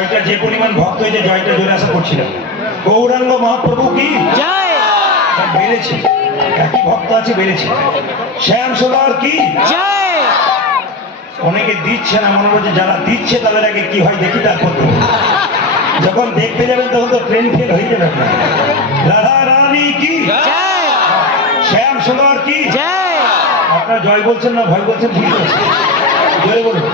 জয়টা যে পরিমাণ ভক্ত হয়েছে জয়টা জোরে আশা করছিলাম। গৌরাঙ্গ মহাপ্রভু কি জয়, বেড়েছে, একই ভক্ত আছে বেড়েছে। শ্যাম সুন্দর কি জয়। অনেকে দিচ্ছে না, মনে হচ্ছে যারা দিচ্ছে তাদের আগে কি হয় দেখি, তারপর যখন দেখতে যাবেন তখন তো ট্রেন ফেল হয়ে যাবে আপনার। রাধা রানী কি জয়, শ্যাম সুন্দর কি জয়। আপনারা জয় বলছেন না ভয় বলছেন, ভুল করছেন, জয় বলুন।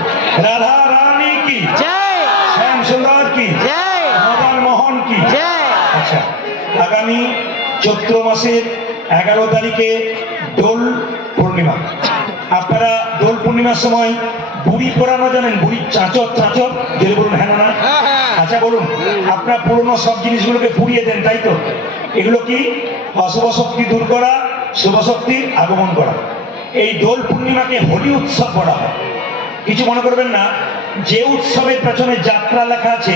রাধা রানী কি জয়, শ্যাম সুন্দর কি জয়, মদন মোহন কি। জয়। আচ্ছা, আগামী চৈত্র মাসের 11 তারিখে দোল পূর্ণিমা। আপনারা দোল পূর্ণিমার সময় বুড়ি পোড়ানো জানেন? বুড়ি চাঁচর, চাঁচর যদি বলুন হ্যাঁ না? আচ্ছা বলুন, আপনার পুরনো সব জিনিসগুলোকে পুড়িয়ে দেন, তাই তো? এগুলো কি? অশুভ শক্তি দূর করা, শুভ শক্তির আগমন করা। এই দোল পূর্ণিমাকে হোলি উৎসব বলা হয়। কিছু মনে করবেন না, যে উৎসবের পেছনে যাত্রা লেখা আছে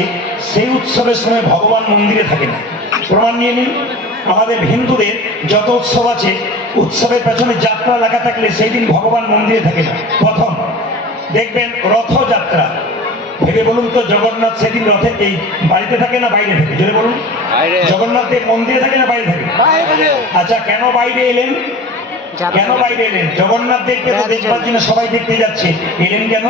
সেই উৎসবের সময় ভগবান মন্দিরে থাকে না। প্রমাণ নিয়ে নিন, আমাদের হিন্দুদের যত উৎসব আছে উৎসবের পেছনে যাত্রা লেখা থাকলে সেই দিন ভগবান মন্দিরে থাকে না। প্রথম দেখবেন রথযাত্রা, ভেবে বলুন তো, জগন্নাথ সেদিন রথে এই বাড়িতে থাকে না বাইরে থাকে? জোরে বলুন। জগন্নাথ দেব মন্দিরে থাকে না বাইরে থাকে? আচ্ছা, কেন বাইরে এলেন? কেন বাইরে এলেন? জগন্নাথ দেখতে তো দেখবার জন্য সবাই দেখতে যাচ্ছে, এলেন কেন?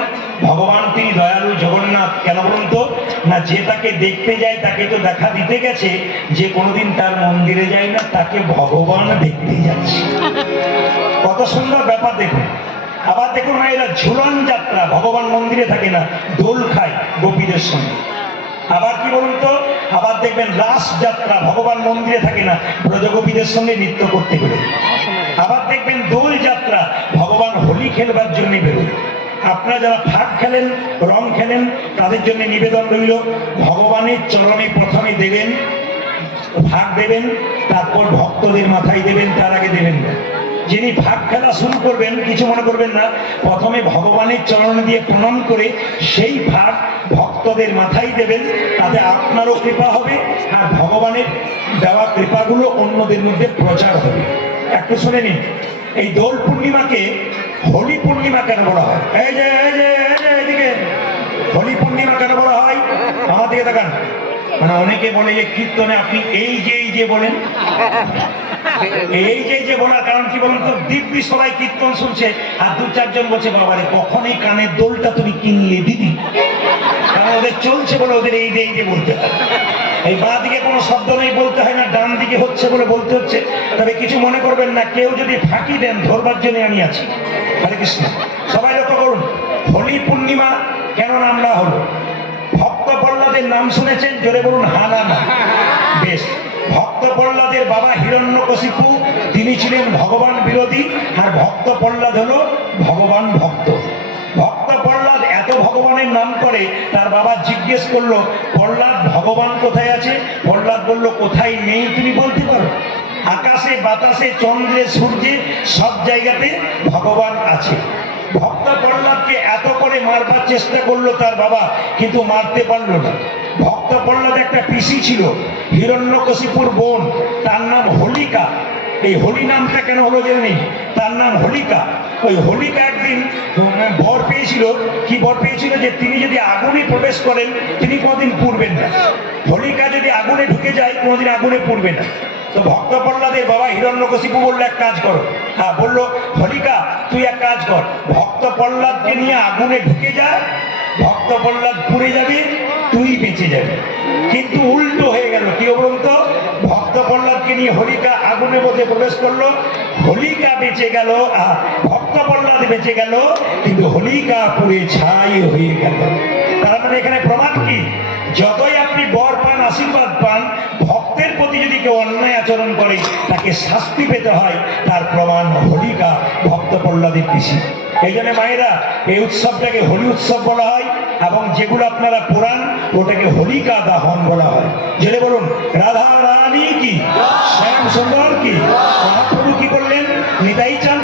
ভগবান তিনি দয়ালু জগন্নাথ, কেন বলুন তো? না, যে তাকে দেখতে যায় তাকে তো দেখা দিতে গেছে, যে কোনোদিন তার মন্দিরে যায় না তাকে ভগবান দেখতে যাচ্ছে। কত সুন্দর ব্যাপার দেখুন। আবার দেখুন মায়েরা, ঝুলন যাত্রা, ভগবান মন্দিরে থাকে না, দোল খায় গোপীদের সঙ্গে। আবার কি বলুন তো, আবার দেখবেন রাস যাত্রা, ভগবান মন্দিরে থাকে না, ব্রজগোপীদের সঙ্গে নৃত্য করতে বেরোয়। আবার দেখবেন দোল যাত্রা, ভগবান হোলি খেলবার জন্য বেরোয়। আপনারা যারা ফাঁক খেলেন, রং খেলেন, তাদের জন্য নিবেদন রইল, ভগবানের চরণে প্রথমে দেবেন, ভাগ দেবেন, তারপর ভক্তদের মাথায় দেবেন, তার আগে দেবেন না। যিনি ভাগ খেলা শুরু করবেন, কিছু মনে করবেন না, প্রথমে ভগবানের চরণ দিয়ে প্রণাম করে সেই ভাগ ভক্তদের মাথায় দেবেন, তাতে আপনারও কৃপা হবে আর ভগবানের দেওয়া কৃপাগুলো অন্যদের মধ্যে প্রচার হবে। একটু শুনে নিন, এই দোল পূর্ণিমাকে হোলি পূর্ণিমা কেন বলা হয়? এই যে এদিকে হোলি পূর্ণিমা কেন বলা হয়? আমার দিকে দেখান। মানে অনেকে বলে যে কীর্তনে আপনি এই যে বলেন, এই যে বলার কারণ কি বলুন তো? দিব্যি সবাই কীর্তন শুনছে আর 2-4 জন বলছে, বাবারে কখন এই কানের দোলটা তুমি কিনলে দিদি? কারণ ওদের চলছে বলে ওদের এই যে বলতে হয়। এই বাঁ দিকে কোনো শব্দ নেই, বলতে হয় না, ডান দিকে হচ্ছে বলে বলতে হচ্ছে। তবে কিছু মনে করবেন না, কেউ যদি ফাঁকি দেন ধরবার জন্য আমি আছি। হরে কৃষ্ণ। সবাই লক্ষ্য করুন, হোলি পূর্ণিমা কেন নামটা হলো? ভক্ত প্রহ্লাদের নাম শুনেছেন? জোরে বলুন হা না। বেশ, ভক্ত প্রহ্লাদের বাবা হিরণ্যকশিপু, তিনি ছিলেন ভগবান বিরোধী, আর ভক্ত প্রহ্লাদ হলো ভগবান ভক্ত। ভক্ত প্রহ্লাদ এত ভগবানের নাম করে, তার বাবা জিজ্ঞেস করলো, প্রহ্লাদ ভগবান কোথায় আছে? প্রহ্লাদ বলল, কোথায় নেই তুমি বলতে পারো? আকাশে বাতাসে চন্দ্রে সূর্যে সব জায়গাতে ভগবান আছে। ভক্ত প্রহ্লাদকে এত করে মারবার চেষ্টা করলো তার বাবা, কিন্তু মারতে পারলো না। ভক্ত প্রহ্লাদ একটা পিসি ছিল, হিরণ্যকশিপুর বোন, তার নাম হোলিকা। এই হোলি নামটা কেন হলো জানেন? তার নাম হোলিকা। ওই হোলিকা একদিন বর পেয়েছিল। কি বর পেয়েছিল? যে তিনি যদি আগুনে প্রবেশ করেন তিনি কোনোদিন পুড়বেন না। হোলিকা যদি আগুনে ঢুকে যায় কোনোদিন আগুনে পুড়বে না। তো ভক্ত প্রহ্লাদের বাবা হিরণ্যকশিপু বললো, এক কাজ করো। হ্যাঁ, বললো, হোলিকা তুই এক কাজ কর, ভক্ত প্রহ্লাদকে নিয়ে আগুনে ঢুকে যা, ভক্ত প্রহ্লাদ পুড়ে যাবে, তুই বেঁচে যাবে। কিন্তু উল্টো হয়ে গেল। কি বলুন তো? ভক্ত প্রহ্লাদকে নিয়ে হোলিকা আগুনের মধ্যে প্রবেশ করলো, হোলিকা বেঁচে গেল, ভক্ত প্রহ্লাদ বেঁচে গেল, কিন্তু হোলিকা পুড়ে ছাই হয়ে গেল। তার মানে এখানে প্রমাণ কি? যতই আপনি বর পান, আশীর্বাদ পান, ভক্তের প্রতি যদি কেউ অন্যায় আচরণ করে তাকে শাস্তি পেতে হয়। তার প্রমাণ হোলিকা, ভক্ত প্রহ্লাদের পিসি। এই জন্য মায়েরা, এই উৎসবটাকে হোলি উৎসব বলা হয়, এবং যেগুলো আপনারা পুরাণ ওটাকে হোলিকা দাহন বলা হয়। জেনে বলুন রাধা রানী কি, শ্যাম সুন্দর কি।